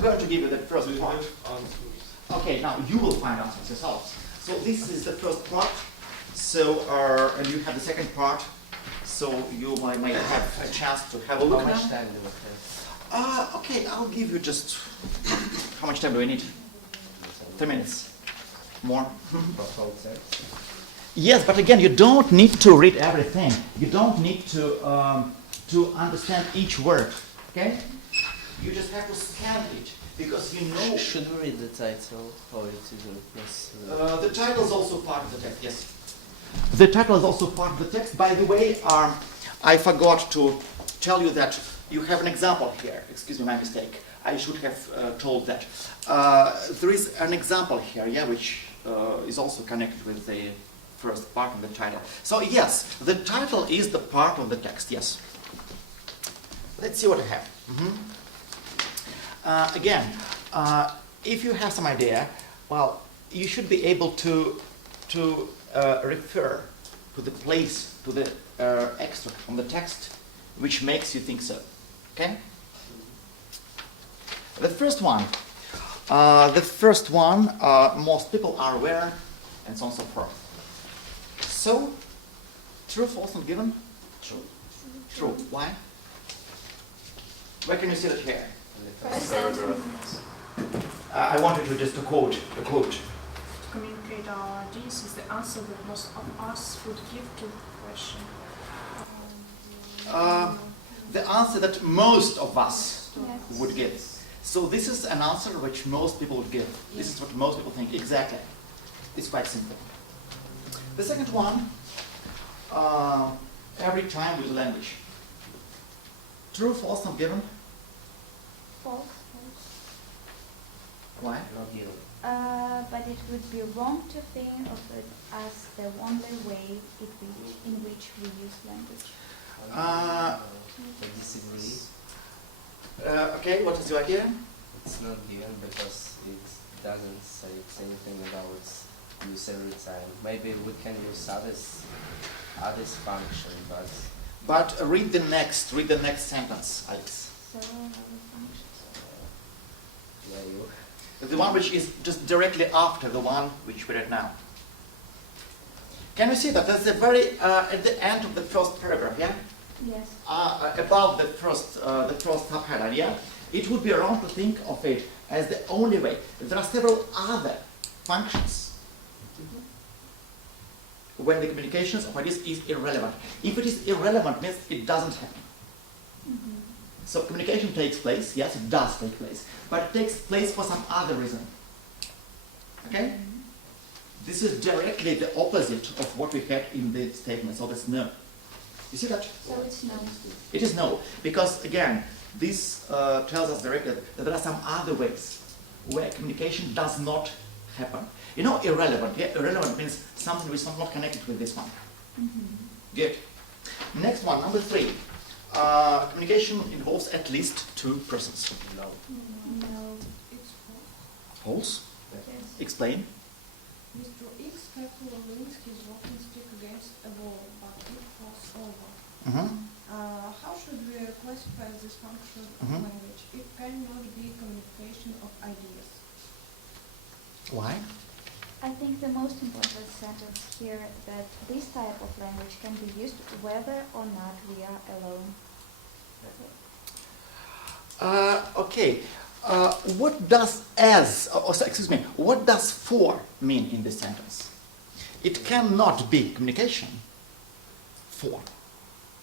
I'm going to give you the first part. Okay, now you will find answers yourselves. So this is the first part. So, and you have the second part. So you might have a chance to have a look. How much now. time do we have? Okay, I'll give you just, how much time do we need? 3 minutes. More? For whole text? Yes, but again, you don't need to read everything. You don't need to understand each word. Okay? You just have to scan it because you know. Should we read the title or it isn't necessary? The title is also part of the text. Yes. The title is also part of the text. By the way, I forgot to tell you that you have an example here. Excuse me, my mistake. I should have told that. There is an example here, yeah, which is also connected with the first part of the title. So yes, the title is the part of the text, yes. Let's see what I have. Again, if you have some idea, well, you should be able to refer to the place, to the extract from the text, which makes you think so. Okay? The first one, most people are aware, and so on and so forth. So, true, false, not given? True. True. Why? Where can you see that here? I wanted to just to quote. To communicate our ideas is the answer that most of us would give to the question. The answer that most of us Yes. would give. So this is an answer which most people would give. This is what most people think. Exactly. It's quite simple. The second one, every time with language. True, false, not given? False. Why? Not given. But it would be wrong to think of it as the only way in which we use language. I disagree. Okay, what is your idea? It's not given because it doesn't say anything about use every time. Maybe we can use others function, but But read the next sentence, Alex. Several other functions. yeah, you. The one which is just directly after the one which we read now. Can you see that? That's the very at the end of the first paragraph, yeah? Yes. Above the first subheadline, yeah? It would be wrong to think of it as the only way. There are several other functions when the communications of ideas is irrelevant. If it is irrelevant, means it doesn't happen. So communication takes place, yes, it does take place, but it takes place for some other reason. Okay? This is directly the opposite of what we had in the statement, so that's no. You see that? So it's no. It is no, because again, this tells us directly that there are some other ways where communication does not happen. You know, irrelevant. Yeah, irrelevant means something which is not connected with this one. Good. Next one, number 3. Communication involves at least 2 persons. No. No. It's false. False? Yes. Explain. Mr. X carefully leans his walking stick against a wall, but it falls over. How should we classify this function of language? It cannot be communication of ideas. Why? I think the most important sentence here that this type of language can be used whether or not we are alone. Okay. What does what does for mean in this sentence? It cannot be communication for.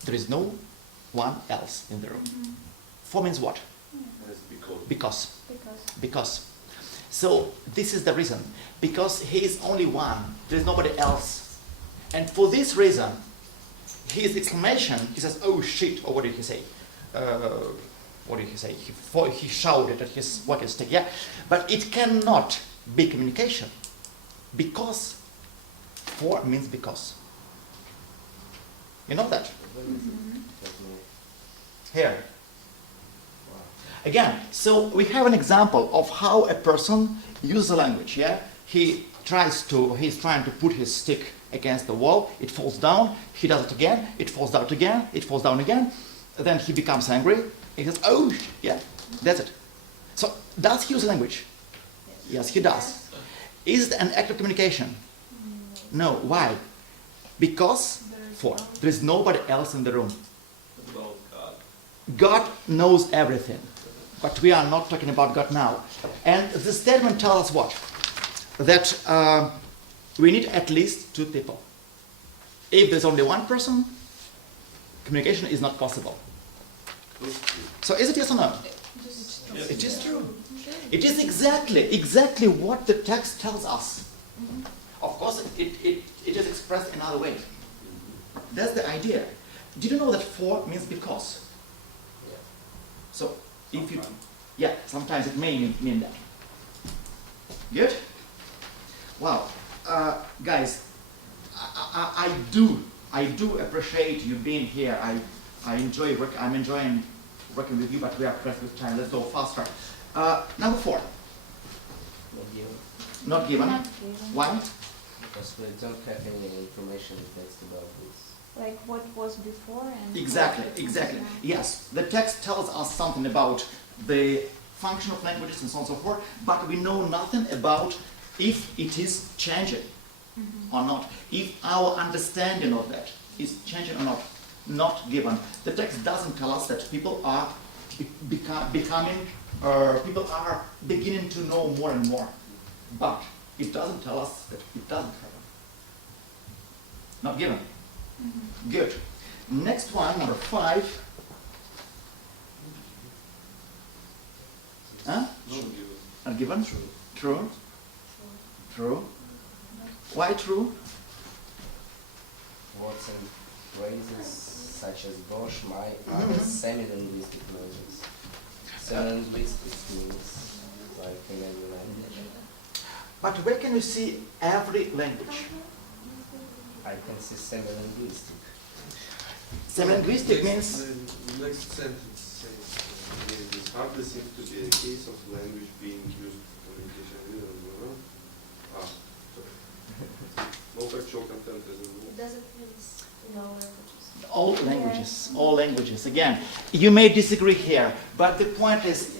There is no one else in the room. For means what? Because. So this is the reason. Because he is only one. There is nobody else. And for this reason, his exclamation, he says, "Oh shit," or what did he say? What did he say? He shouted at his walking stick, yeah? But it cannot be communication. Because. For means because. You know that? Here. Again, so we have an example of how a person uses a language, yeah? He's trying to put his stick against the wall, it falls down, he does it again, it falls down again, it falls down again, then he becomes angry, he says, "Oh," yeah, that's it. So does he use language? Yes, he does. Is it an act of communication? No. Why? Because there is nobody else in the room. About God. God knows everything, but we are not talking about God now. And the statement tells us what? That we need at least two people. If there's only one person, communication is not possible. So is it yes or no? Yes. It is true. It is exactly what the text tells us. Of course, it is expressed another way. That's the idea. Did you know that for means because? Yeah. So if you, yeah, sometimes it may mean that. Good? Wow, guys, I do appreciate you being here. I'm enjoying working with you, but we are pressed with time. Let's go faster. Number 4. Not given. Not given. Not given. Why? Because we don't have any information in text about this. Like what was before and Exactly. what is now. Yes, the text tells us something about the function of languages and so on and so forth, but we know nothing about if it is changing or not, if our understanding of that is changing or not. Not given. The text doesn't tell us that people are people are beginning to know more and more, but it doesn't tell us that it doesn't happen. Not given. Good. Next one, number 5. Huh? Not given. Not given? True. True. Why true? Words and phrases such as Bosch, my, are semi-linguistic noises. Semi-linguistic means like in any language. But where can you see every language? I can see semi-linguistic. Semi-linguistic means The next sentence says, it hardly seems to be a case of language being used for communication with sorry. No factual content as a rule. Does it mean no languages? all languages. Again, you may disagree here, but the point is,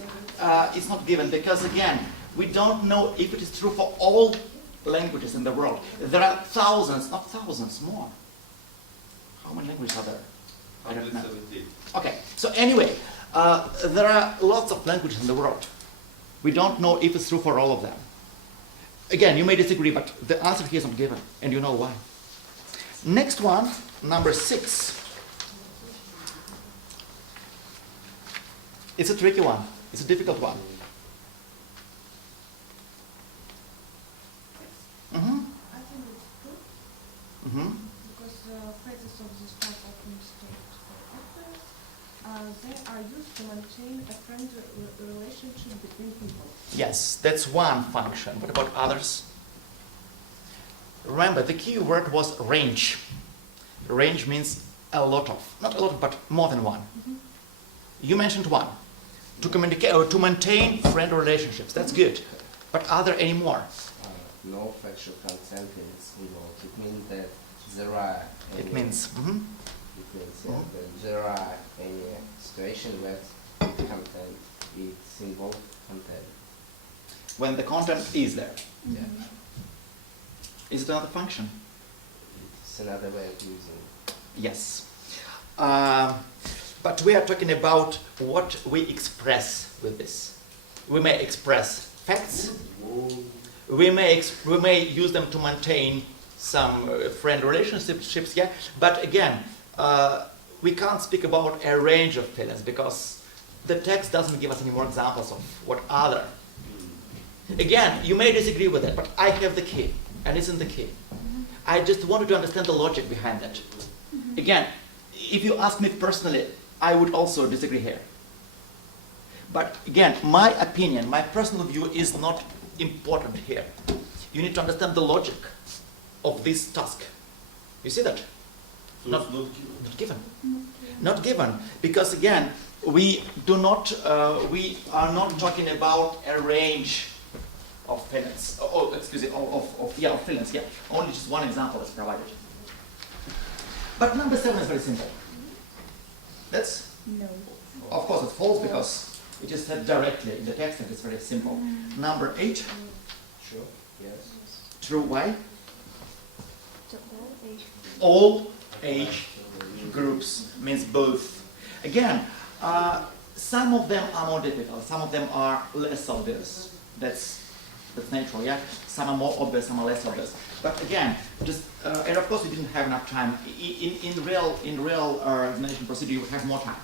it's not given because again, we don't know if it is true for all languages in the world. There are thousands, not thousands, more. How many languages are there? I don't know. 117. Okay, so anyway, there are lots of languages in the world. We don't know if it's true for all of them. Again, you may disagree, but the answer here is not given, and you know why. Next one, number 6. It's a tricky one. It's a difficult one. I think it's true because phrases of this type often state characters. They are used to maintain a friendly relationship between people. Yes, that's one function. What about others? Remember, the key word was range. Range means a lot of, not a lot of, but more than one. You mentioned one. To communicate or to maintain friendly relationships. That's good. But are there any more? No factual content is involved. It means that there are any, It means. it means that there are any situation where content is involved content. When the content is there. Yeah. Is it another function? It's another way of using it. Yes. But we are talking about what we express with this. We may express facts. We may use them to maintain some friend relationships, yeah. But again, we can't speak about a range of feelings because the text doesn't give us any more examples of what other. Again, you may disagree with it, but I have the key, and it's in the key. I just wanted to understand the logic behind it. Again, if you ask me personally, I would also disagree here. But again, my opinion, my personal view is not important here. You need to understand the logic of this task. You see that? So Not- it's not given. Not given. Not given, because again, we are not talking about a range of feelings. Of feelings, yeah. Only just one example is provided. But number 7 is very simple. That's, No. of course, it's false because It is said directly in the text and it's very simple. Number 8, True. Yes. true, why? To all age groups. All age groups means both. Again, some of them are more difficult, some of them are less obvious. That's natural, yeah? Some are more obvious, some are less obvious. But again, just and of course we didn't have enough time. In real examination procedure, you have more time.